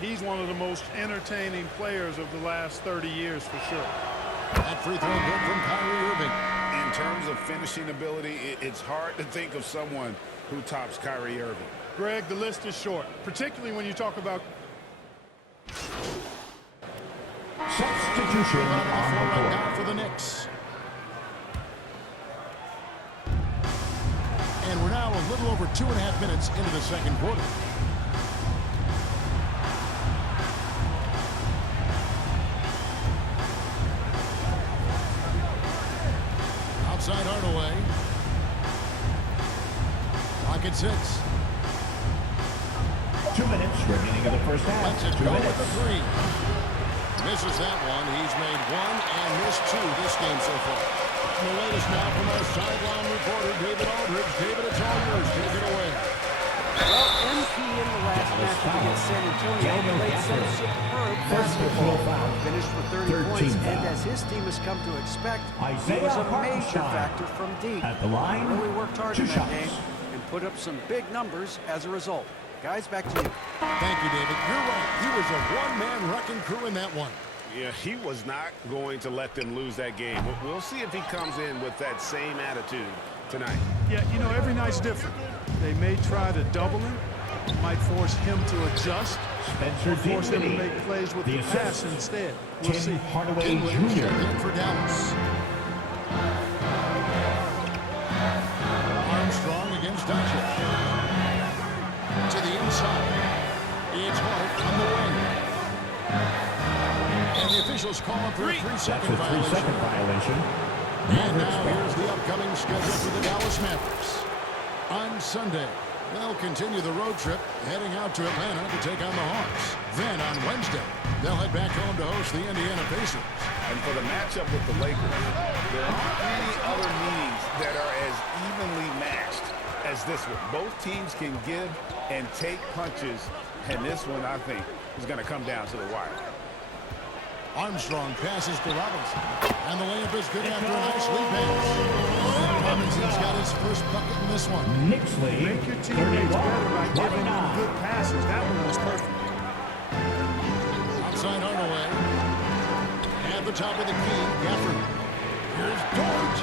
He's one of the most entertaining players of the last 30 years for sure. That free throw good from Kyrie Irving. In terms of finishing ability, it's hard to think of someone who tops Kyrie Irving. Greg, the list is short, particularly when you talk about substitution on the Right court. now for the Knicks. And we're now a little over 2.5 minutes into the second quarter. Outside Hardaway. Clock at 6. 2 minutes remaining of the first half. Let's it 2 go minutes. with the three. Misses that one. He's made 1 and missed 2 this game so far. And the latest now from our sideline reporter, David Aldridge. David, it's all yours. Take it away. Well, MP in the last matchup against San Antonio played some superb basketball. Finished with 30 points, and as his team has come to expect, he was a major factor from deep. At the line, Really worked hard 2 in that shots. game and put up some big numbers as a result. Guys, back to you. Thank you, David. You're right. He was a one-man wrecking crew in that one. Yeah, he was not going to let them lose that game. We'll see if he comes in with that same attitude tonight. Yeah, you know, every night's different. They may try to double him, might force him to adjust, or force him to make plays with the pass instead. We'll see. Hardaway Jr. Jr. in for Dallas. Armstrong against Doncic. To the inside. It's Hart on the wing. And the officials call him for a 3-second That's a 3-second violation. And now here's the upcoming schedule for the Dallas Mavericks. On Sunday, they'll continue the road trip, heading out to Atlanta to take on the Hawks. Then on Wednesday, they'll head back home to host the Indiana Pacers. And for the matchup with the Lakers, there aren't many other meetings that are as evenly matched as this one. Both teams can give and take punches, and this one, I think, is going to come down to the wire. Armstrong passes to Robinson. And the layup is good after a nice lead pass. Robinson's got his first bucket in this one. Knicks lead, Make your teammates better by giving them 31-29. good passes. That one was perfect. Outside Hardaway. At the top of the key, Gafford. Here's Dort.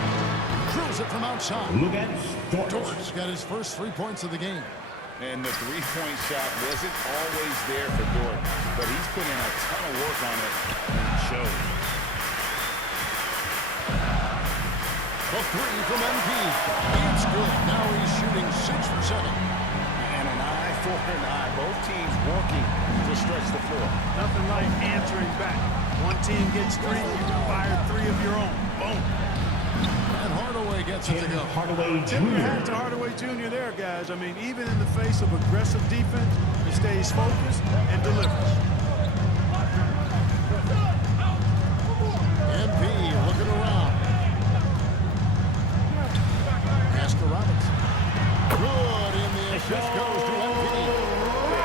Drills it from outside. Luguentz Dort. Dort's got his first 3 points of the game. And the three-point shot wasn't always there for Dort, but he's put in a ton of work on it, and it shows. The three from MP. It's good. Now he's shooting 6 from 7. And an eye for an eye. Both teams working to stretch the floor. Nothing like answering back. One team gets 3, you fire 3 of your own. Boom. And Hardaway gets it to go. Hardaway Tip your hat Jr. to Hardaway Jr. there, guys. I mean, even in the face of aggressive defense, he stays focused and delivers. MP looking around. Pass to Robinson. Good in the assist goes to MP.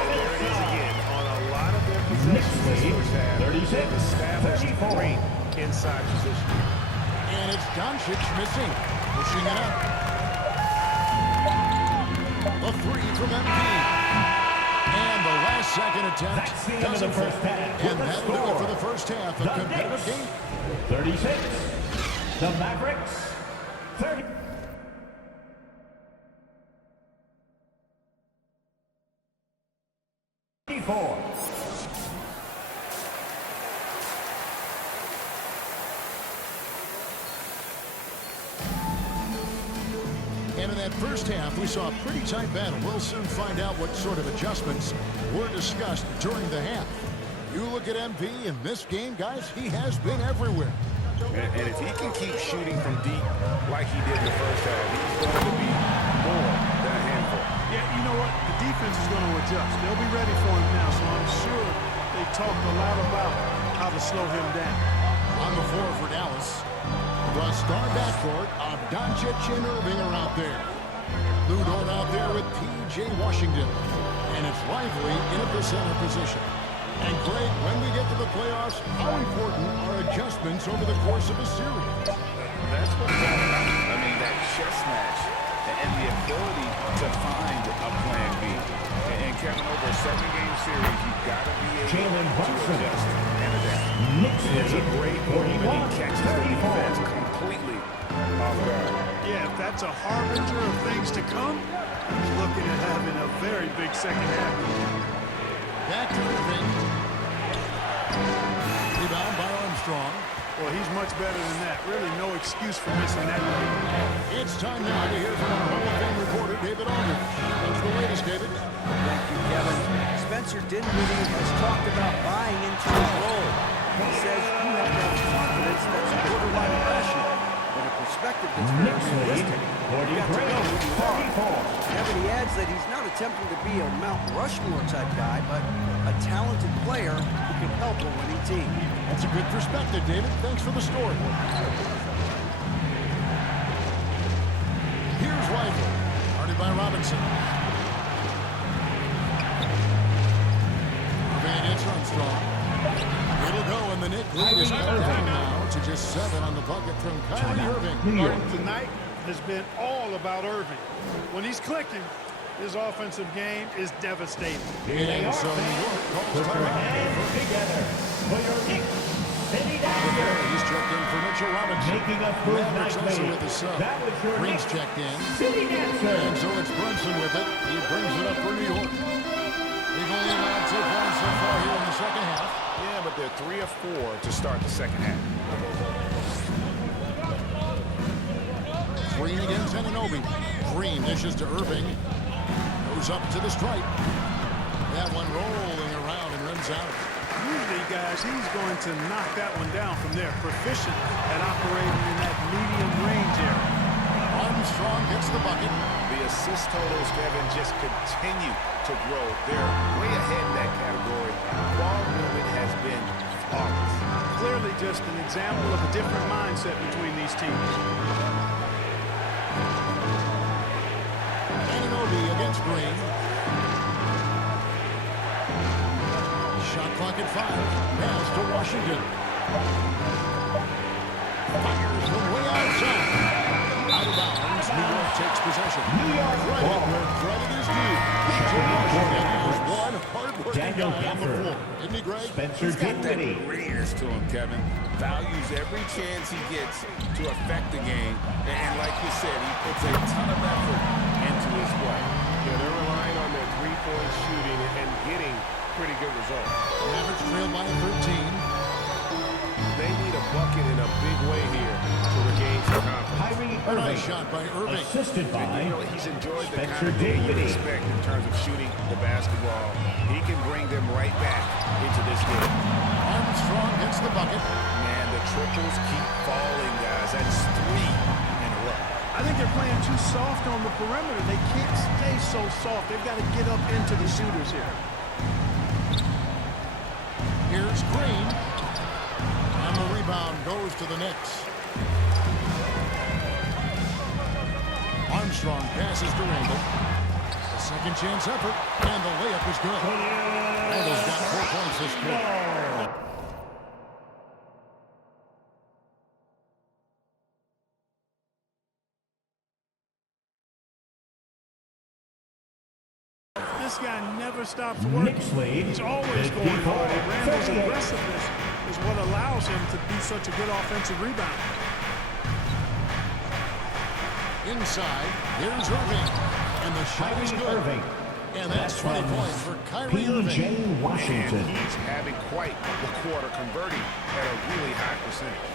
There it is again. On a lot of their Knicks possessions this lead, first half, 36, they've established 34. great inside position. And it's Doncic missing. Pushing it up. The three from MP. And the last second attempt. That's the end of the first half. And that'll do it for the first half. A The competitive Knicks, game. 36. The Mavericks, 30. And in that first half, we saw a pretty tight battle. We'll soon find out what sort of adjustments were discussed during the half. You look at MP in this game, guys, he has been everywhere. And if he can keep shooting from deep like he did in the first half, he's going to be more than a handful. Yeah, you know what? The defense is going to adjust. They'll be ready for him now, so I'm sure they talked a lot about how to slow him down. On the floor for Dallas, the star backcourt of Doncic and Irving are out there. Lou Dort out there with P.J. Washington. And it's Lively in at the center position. And Greg, when we get to the playoffs, how important are adjustments over the course of a series? That's what it's all about. I mean, that chess match and the ability to find a plan B. And Kevin, over a 7-game series, you've got to be able to adjust and adapt. It's a great move, and he catches the defense completely off guard. Yeah, if that's a harbinger of things to come, he's looking at having a very big second half. Back to Irving. Rebound by Armstrong. Well, he's much better than that. Really no excuse for missing that one. It's time now to hear from our Hall of Fame reporter, David Aldridge. What's the latest, David? Thank you, Kevin. Spencer Dinwiddie has talked about buying into his role. He says you have to have confidence that's borderline irrational. But a perspective that's very realistic. You've got to know who you are. Kevin, he adds that he's not attempting to be a Mount Rushmore type guy, but a talented player who can help a winning team. That's a good perspective, David. Thanks for the story. Here's Lively, guarded by Robinson. Irving against Armstrong. It'll go, and the Knicks lead is cut down now to just 7 on the bucket from Kyrie Irving. Tonight has been all about Irving. When he's clicking, his offensive game is devastating. And so New York calls timeout. Together for your Knicks. City down. He's checked in for Mitchell Robinson. Making up for his Mavericks night also lead. with the sub. That was your Green's Knicks. checked in. City dancer. And so it's Brunson with it. He brings it up for New York. They've only allowed 2 points so far here in the second half. Yeah, but they're 3 of 4 to start the second half. Green against Anunoby. Green dishes to Irving. Goes up to the stripe. That one rolling around and runs out. Usually, guys, he's going to knock that one down from there. Proficient at operating in that medium range area. Armstrong hits the bucket. The assist totals, Kevin, just continue to grow. They're way ahead in that category. Ball movement has been flawless. Clearly just an example of a different mindset between these teams. Anunoby against Green. Shot clock at 5. Pass to Washington. Fires from way outside. Out of bounds. New York takes possession. New York Credit where credit is due. Washington is one hard-working Daniel guy on the Gafford. floor. Isn't he great? Spencer He's got that Dinwiddie. grittiness to him, Kevin. Values every chance he gets to affect the game. And like you said, he puts a ton of effort into his play. Yeah, they're relying on their three-point shooting and getting pretty good results. Mavericks trailed by 13. They need a bucket in a big way here to regain some confidence. Kyrie A nice Irving. shot by Irving. Assisted by You know, he's enjoyed the kind Spencer of game you Dinwiddie. expect in terms of shooting the basketball. He can bring them right back into this game. Armstrong hits the bucket. Man, the triples keep falling, guys. That's 3 in a row. I think they're playing too soft on the perimeter. They can't stay so soft. They've got to get up into the shooters here. Here's Green. And the rebound goes to the Knicks. Armstrong passes to Randall. A second chance effort. And the layup is good. Randall's got 4 points this quarter. This guy never stops working. Knicks lead. He's always going hard. And Randall's aggressiveness is what allows him to be such a good offensive rebounder. Inside, here's Irving. And the shot is Kyrie good. Irving. And that's 20 points for Kyrie Irving. P.J. And Washington. he's having quite the quarter, converting at a really high percentage.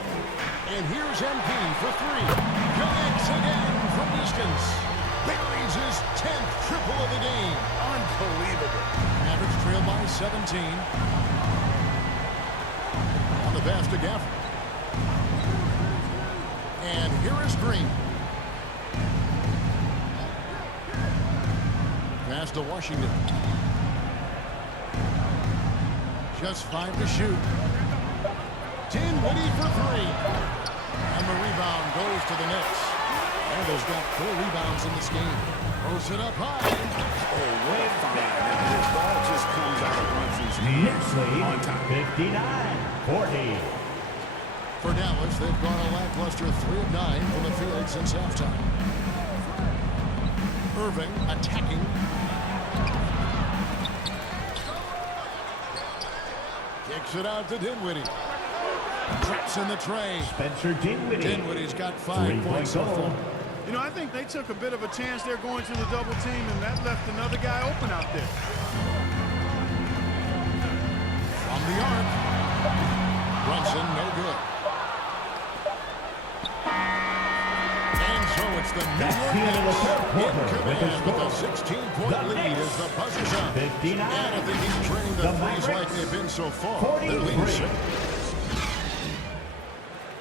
And here's MP for 3. Connects again from distance. Buries his 10th triple of the game. Unbelievable. Mavericks trail by 17. On the pass to Gafford. And here is Green. Pass to Washington. Just 5 to shoot. Dinwiddie for 3. And the rebound goes to the Knicks. Randall's got 4 rebounds in this game. Throws it up high. Oh, way fine. And the ball just comes out of Brunson's Knicks hands on lead time. 59-40. For Dallas, they've gone a lackluster 3 of 9 from the field since halftime. Irving attacking. Kicks it out to Dinwiddie. Traps in the tray. Spencer Dinwiddie. Dinwiddie's got 5 points so far. You know, I think they took a bit of a chance there going to the double team, and that left another guy open out there. From the arc. Brunson, no good. And so it's the New York Knicks in command with a 16-point lead as the buzzer's up. 59. And I think he's training the threes like they've been so far. They're leading 6.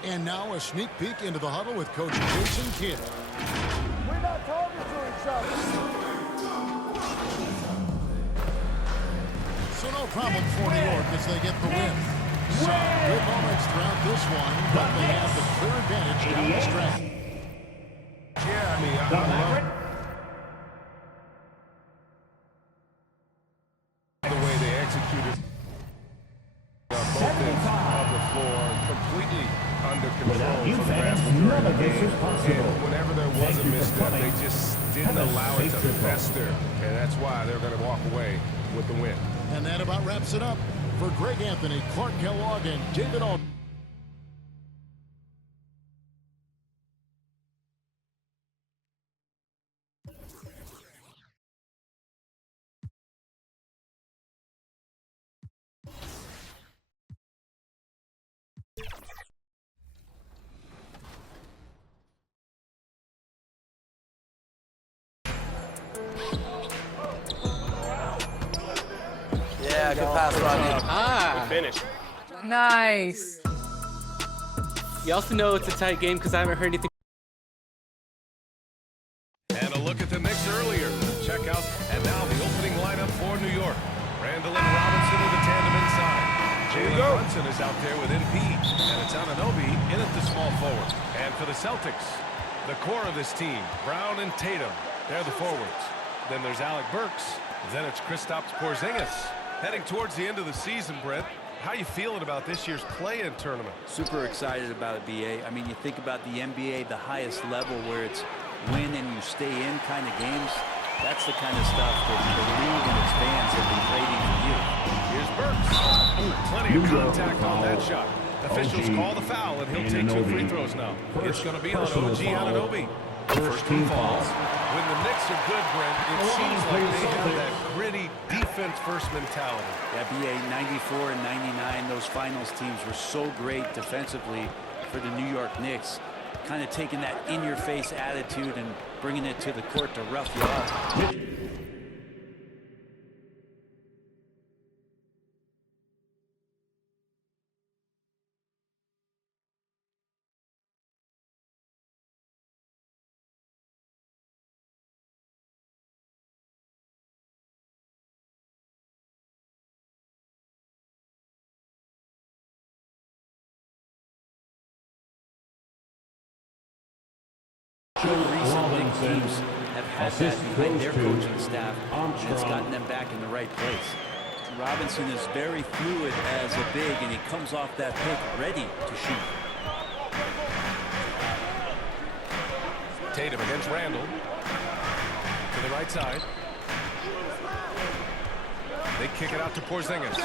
And now a sneak peek into the huddle with Coach Jason Kidd. We're not talking to each other. So no problem for New York as they get the win. Some good moments throughout this one, but they have the clear advantage down the stretch. Yeah, I mean, I love the way they executed both ends of the floor, completely under control for the vast majority of the game. And whenever there was a misstep, they just didn't allow it to fester, and that's why they're going to walk away with the win. And that about wraps it up. For Greg Anthony, Clark Kellogg, and David Alden. Yeah, good pass, Rodney. Good finish. Nice. You also know it's a tight game because I haven't heard anything. And a look at the Knicks earlier. Check out, and now the opening lineup for New York. Randall and Robinson in the tandem inside. Jalen Brunson is out there with MP, and it's Anunoby in at the small forward. And for the Celtics, the core of this team, Brown and Tatum, they're the forwards. Then there's Alec Burks. Then it's Kristaps Porzingis. Heading towards the end of the season, Brett, how you feeling about this year's play-in tournament? Super excited about it, BA. I mean, you think about the NBA, the highest level where it's win and you stay in kind of games. That's the kind of stuff that the league and its fans have been trading for years. Here's Burks. Ooh, plenty of contact on that shot. Officials call the foul, and he'll take 2 free throws now. It's going to be on OG Anunoby. First one falls. When the Knicks are good, Brent, it seems like they have that gritty defense-first mentality. Yeah, BA, 94 and 99, those finals teams were so great defensively for the New York Knicks. Kind of taking that in-your-face attitude and bringing it to the court to rough you up. Recent Knicks teams have had that behind their coaching staff, and it's gotten them back in the right place. Robinson is very fluid as a big, and he comes off that pick ready to shoot. Tatum against Randall. To the right side. They kick it out to Porzingis.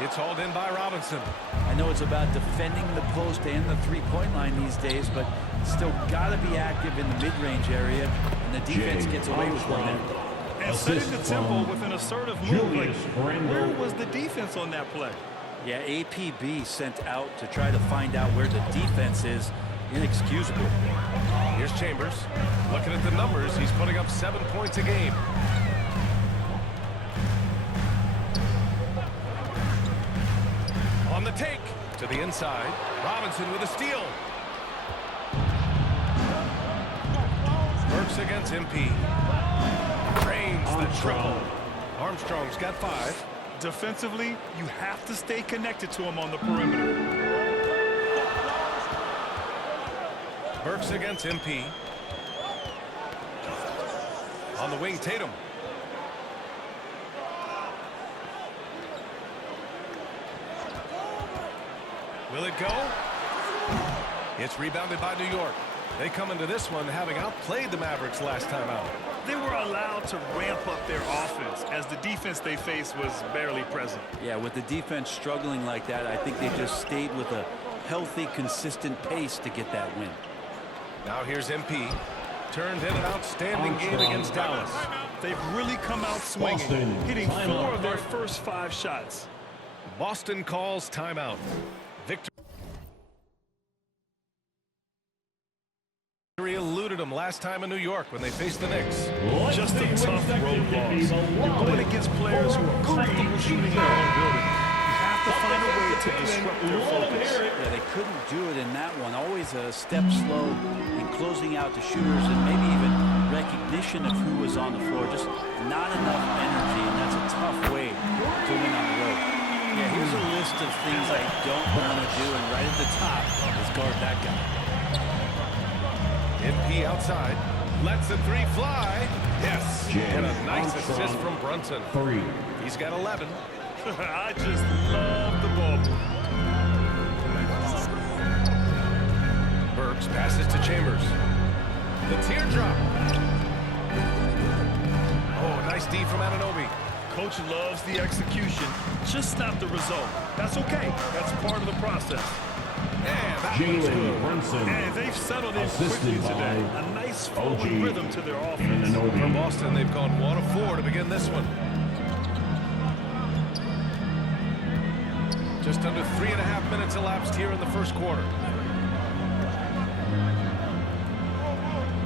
It's hauled in by Robinson. I know it's about defending the post and the three-point line these days, but still got to be active in the mid-range area, and the defense gets away with one there. And setting the tempo with an assertive move. Like, where was the defense on that play? Yeah, APB sent out to try to find out where the defense is. Inexcusable. Here's Chambers. Looking at the numbers, he's putting up 7 points a game. On the take to the inside. Robinson with a steal. Burks against MP. Drains the triple. Armstrong's got 5. Defensively, you have to stay connected to him on the perimeter. Burks against MP. On the wing, Tatum. Will it go? It's rebounded by New York. They come into this one having outplayed the Mavericks last time out. They were allowed to ramp up their offense as the defense they faced was barely present. Yeah, with the defense struggling like that, I think they just stayed with a healthy, consistent pace to get that win. Now here's MP. Turned in an outstanding game against Dallas. They've really come out swinging, hitting 4 of their first 5 shots. Boston calls timeout. Victory eluded them last time in New York when they faced the Knicks. Just a tough road loss. You're going against players who are comfortable shooting in their own building. You have to find a way to disrupt their focus. Yeah, they couldn't do it in that one. Always a step slow in closing out the shooters and maybe even recognition of who was on the floor. Just not enough energy, and that's a tough way to win on the road. Yeah, here's a list of things I don't want to do, and right at the top is guard that guy. MP outside. Lets the 3 fly. Yes. And a nice assist from Brunson. 3. He's got 11. I just love the ball. Burks passes to Chambers. The teardrop. Oh, nice D from Anunoby. Coach loves the execution, just not the result. That's okay. That's part of the process. And that one's good. Brunson. And they've settled in quickly today. A nice flowing rhythm to their offense. For Boston, they've gone 1 of 4 to begin this one. Just under 3.5 minutes elapsed here in the first quarter.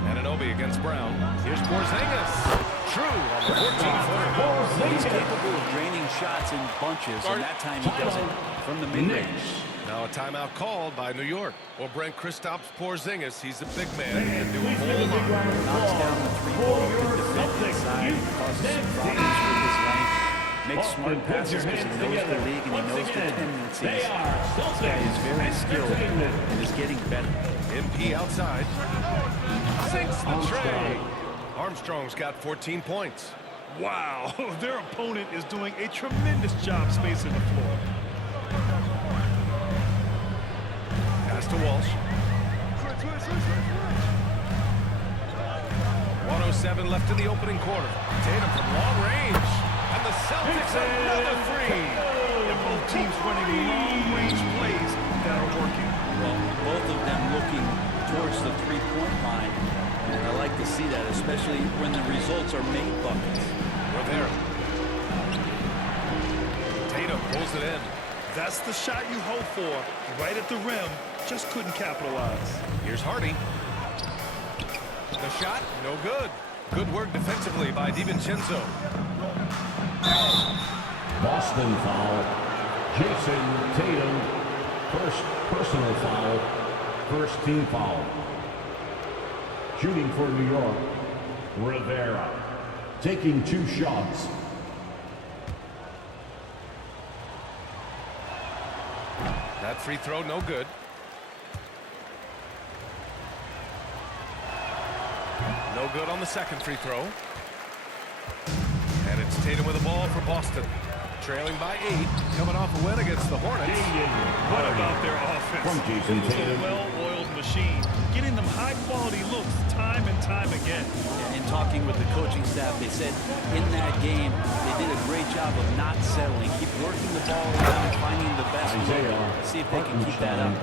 Anunoby against Brown. Here's Porzingis. True on the 14-footer. He's capable of draining shots in bunches, and that time he does it from the mid-range. Now a timeout called by New York. Well, Brent Kristaps Porzingis, he's a big man. He can do a whole lot. Knocks down the 3-ball, can defend inside, causes some problems with his length, makes smart passes because he knows the league and he knows the tendencies. This guy is very skilled and is getting better. MP outside. Sinks the tray. Armstrong's got 14 points. Wow, their opponent is doing a tremendous job spacing the floor. Pass to Walsh. 1:07 left in the opening quarter. Tatum from long range. And the Celtics another 3. And both teams running long-range plays that are working. Well, both of them looking towards the 3-point line. And I like to see that, especially when the results are made buckets. Rivera. Tatum pulls it in. That's the shot you hope for, right at the rim. Just couldn't capitalize. Here's Hardy. The shot, no good. Good work defensively by DiVincenzo. Boston foul. Jason Tatum. First personal foul. First team foul. Shooting for New York. Rivera. Taking 2 shots. That free throw, no good. No good on the second free throw. And it's Tatum with the ball for Boston. Trailing by 8, coming off a win against the Hornets. What about their offense? Jason It was Tatum. a well-oiled machine, getting them high-quality looks time and time again. In talking with the coaching staff, they said in that game they did a great job of not settling. Keep working the ball around, finding the best look. See if they can keep that up.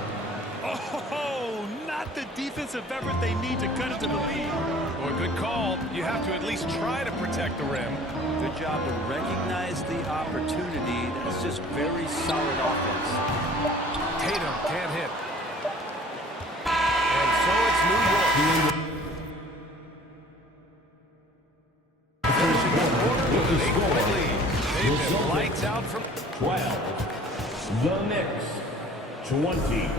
Oh, not the defensive effort they need to cut into the lead. Well, good call. You have to at least try to protect the rim. Good job to recognize the opportunity. That's just very solid offense. Tatum can't hit. And so it's New York. Finishing the quarter with an 8-point lead. They've been lights out from 12. The Knicks. 20.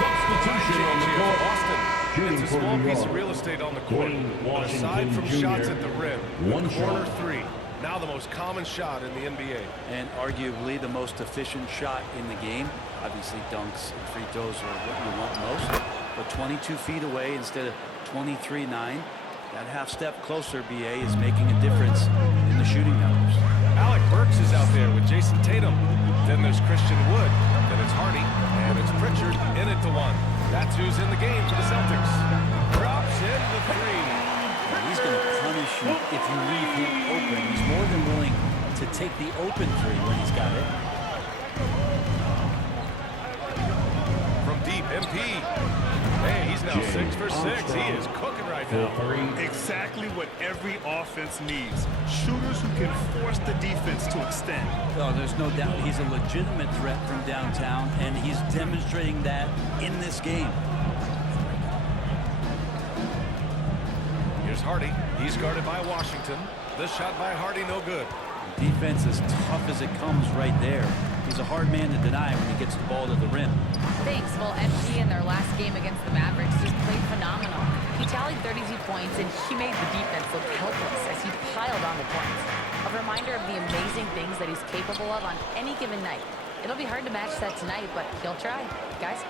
Substitution on the court. Boston. Shooting It's a for small New piece York. of real estate on the court. Wayne But aside Washington from Jr., shots at the rim, one the corner shot. 3, now the most common shot in the NBA. And arguably the most efficient shot in the game. Obviously dunks and free throws are what you want most. But 22 feet away instead of 23-9. That half step closer, BA, is making a difference in the shooting numbers. Alec Burks is out there with Jason Tatum. Then there's Christian Wood. Then it's Hardy. And it's Pritchard in it to one. That's who's in the game for the Celtics. Drops in the three. He's going to punish you if you leave him open. He's more than willing to take the open three when he's got it. From deep, MP. Hey, he's now 6 for 6. He is cooking right now. Exactly what every offense needs. Shooters who can force the defense to extend. Oh, there's no doubt he's a legitimate threat from downtown, and he's demonstrating that in this game. Here's Hardy. He's guarded by Washington. This shot by Hardy, no good. Defense as tough as it comes right there. He's a hard man to deny when he gets the ball to the rim. Thanks. Well, MP in their last game against the Mavericks just played phenomenal. He tallied 32 points, and he made the defense look helpless as he piled on the points. A reminder of the amazing things that he's capable of on any given night. It'll be hard to match that tonight, but he'll try. Guys?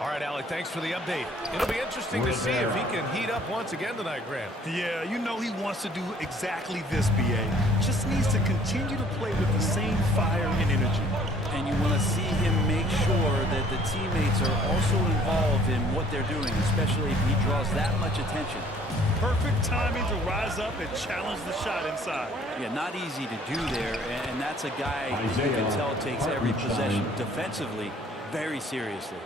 All right, Alec, thanks for the update. It'll be interesting to see if he can heat up once again tonight, Graham. Yeah, you know he wants to do exactly this, BA. Just needs to continue to play with the same fire and energy. And you want to see him make sure that the teammates are also involved in what they're doing, especially if he draws that much attention. Perfect timing to rise up and challenge the shot inside. Yeah, not easy to do there, and that's a guy you can tell takes every possession defensively very seriously.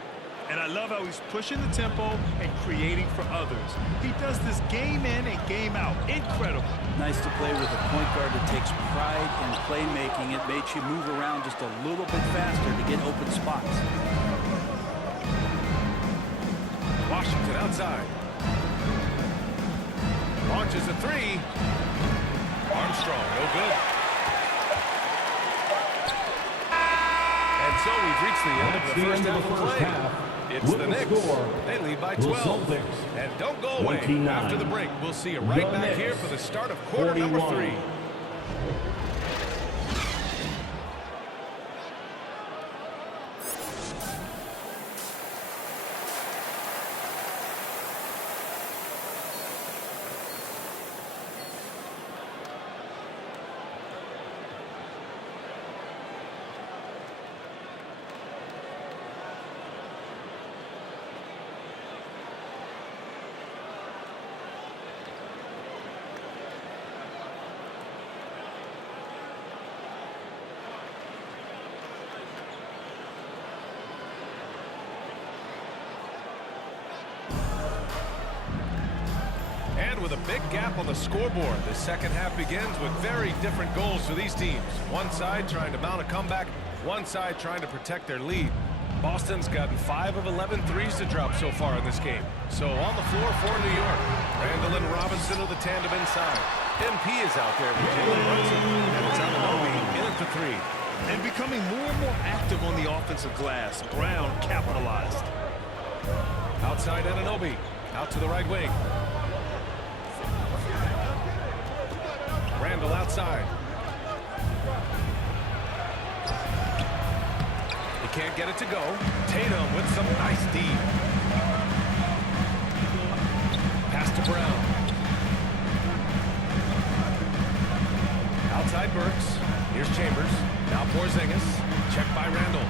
And I love how he's pushing the tempo and creating for others. He does this game in and game out. Incredible. Nice to play with a point guard that takes pride in playmaking. It makes you move around just a little bit faster to get open spots. Washington outside. Launches a three. Armstrong, no good. And so we've reached the end of the first half of play. It's the Knicks. They lead by 12. And don't go away. After the break, we'll see you right back here for the start of quarter number 3. And with a big gap on the scoreboard, the second half begins with very different goals for these teams. One side trying to mount a comeback, one side trying to protect their lead. Boston's gotten 5 of 11 threes to drop so far in this game. So on the floor for New York, Randall and Robinson are the tandem inside. MP is out there with Jalen Brunson, and it's Anunoby in it for 3. And becoming more and more active on the offensive glass. Brown capitalized. Outside Anunoby, out to the right wing. Randall outside. He can't get it to go. Tatum with some nice D. Pass to Brown. Outside Burks. Here's Chambers. Now Porzingis. Check by Randall.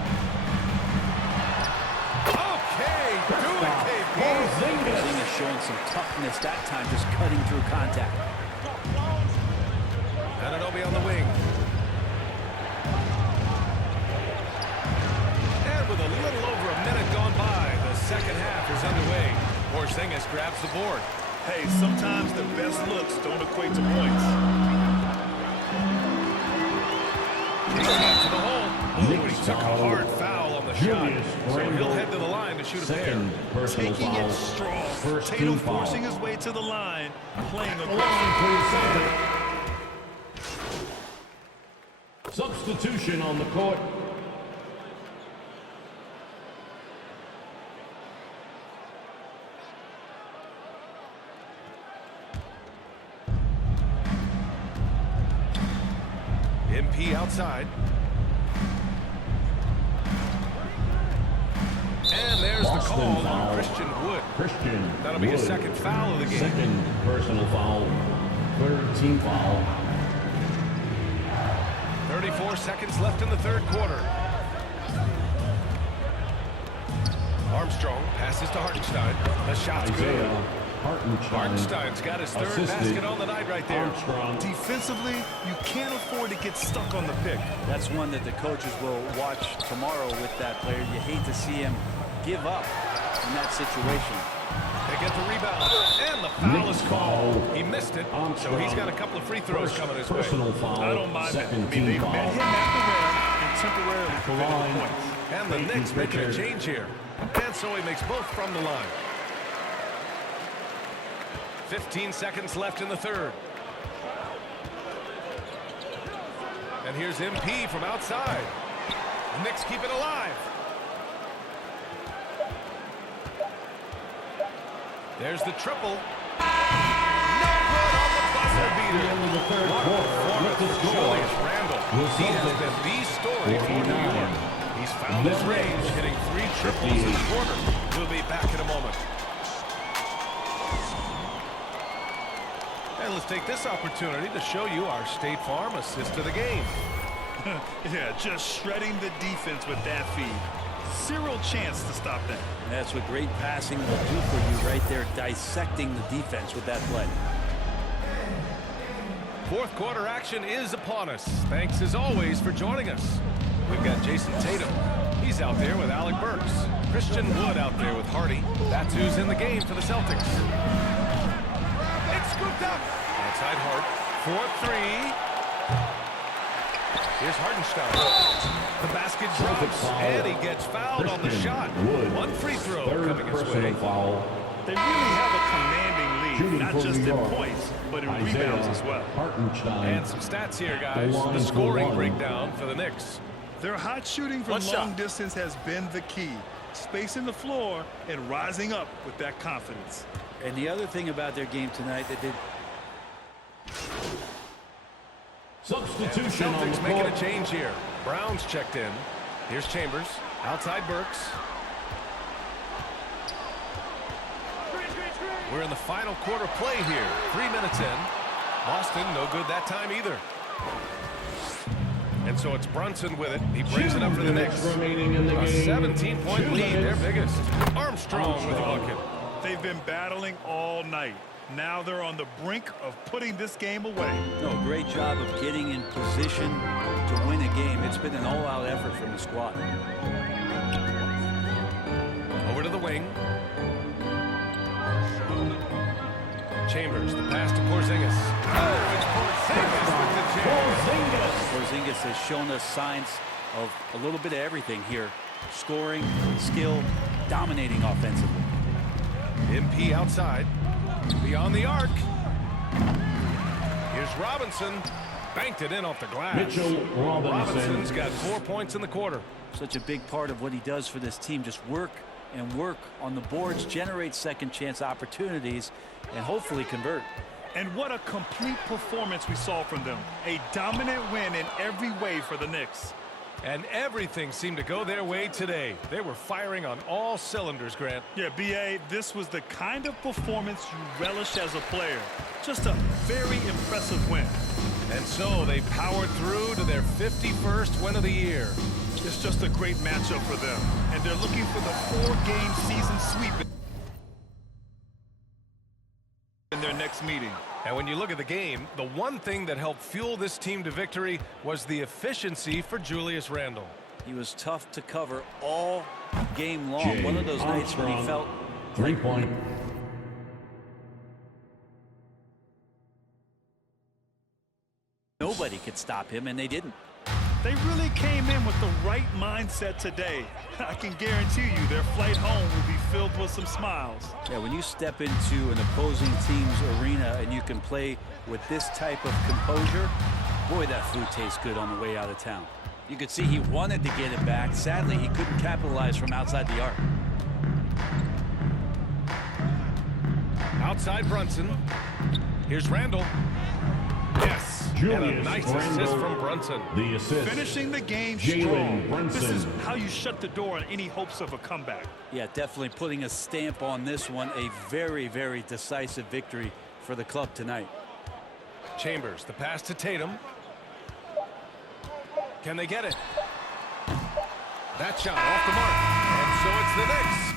Okay, do it, KP. Porzingis showing some toughness that time, just cutting through contact. Anunoby on the wing. And with a little over a minute gone by, the second half is underway. Porzingis grabs the board. Hey, sometimes the best looks don't equate to points. He got to the hole. Ooh, he took a hard foul on the shot. So he'll head to the line to shoot a pair. Taking it strong. Tatum forcing his way to the line, playing aggressive. Substitution on the court. MP outside. And there's the call on Christian Wood. That'll be his second foul of the game. Second personal foul. Third team foul. 34 seconds left in the third quarter. Armstrong passes to Hartenstein. The shot's good. Hartenstein's got his third basket on the night right there. Defensively, you can't afford to get stuck on the pick. That's one that the coaches will watch tomorrow with that player. You hate to see him give up in that situation. They get the rebound, and the foul is called. He missed it, so he's got a couple of free throws coming his way. I don't mind it. I mean, they met him at the rim and temporarily prevented points. And the Knicks making a change here. And so he makes both from the line. 15 seconds left in the third. And here's MP from outside. The Knicks keep it alive. There's the triple. No good on the buzzer beater. What a performance for Julius Randle. He has been the story for New York. He's found his range, hitting 3 triples in the quarter. We'll be back in a moment. And let's take this opportunity to show you our State Farm assist to the game. Yeah, just shredding the defense with that feed. Zero chance to stop that. That's what great passing will do for you right there, dissecting the defense with that play. Fourth quarter action is upon us. Thanks as always for joining us. We've got Jason Tatum. He's out there with Alec Burks. Christian Wood out there with Hardy. That's who's in the game for the Celtics. It's scooped up. Outside Hart. 4-3. Here's Hartenstein. The basket drops, and he gets fouled on the shot. One free throw coming his way. They really have a commanding lead, not just in points, but in rebounds as well. And some stats here, guys. The scoring breakdown for the Knicks. Their hot shooting from long distance has been the key. Spacing the floor and rising up with that confidence. And the other thing about their game tonight, they did. Substitution on the Celtics making a change here. Brown's checked in. Here's Chambers. Outside Burks. We're in the final quarter play here. 3 minutes in. Boston, no good that time either. And so it's Brunson with it. He brings it up for the Knicks. A 17-point lead, their biggest. Armstrong with the bucket. They've been battling all night. Now they're on the brink of putting this game away. No, great job of getting in position to win a game. It's been an all-out effort from the squad. Over to the wing. Chambers, the pass to Porzingis. Oh, it's Porzingis with the jam. Porzingis has shown us signs of a little bit of everything here. Scoring, skill, dominating offensively. MP outside. Beyond the arc. Here's Robinson. Banked it in off the glass. Mitchell Robinson's got 4 points in the quarter. Such a big part of what he does for this team. Just work and work on the boards, generate second chance opportunities, and hopefully convert. And what a complete performance we saw from them. A dominant win in every way for the Knicks. And everything seemed to go their way today. They were firing on all cylinders, Grant. Yeah, B.A., this was the kind of performance you relish as a player. Just a very impressive win. And so they powered through to their 51st win of the year. It's just a great matchup for them. And they're looking for the 4-game season sweep in their next meeting. And when you look at the game, the one thing that helped fuel this team to victory was the efficiency for Julius Randle. He was tough to cover all game long. One of those nights when he felt 3-point. nobody could stop him, and they didn't. They really came in with the right mindset today. I can guarantee you their flight home will be filled with some smiles. Yeah, when you step into an opposing team's arena and you can play with this type of composure, boy, that food tastes good on the way out of town. You could see he wanted to get it back. Sadly, he couldn't capitalize from outside the arc. Outside Brunson. Here's Randle. Yes. And a nice assist from Brunson. The assist. Finishing the game strong. This is how you shut the door on any hopes of a comeback. Yeah, definitely putting a stamp on this one. A very, very decisive victory for the club tonight. Chambers, the pass to Tatum. Can they get it? That shot off the mark. And so it's the Knicks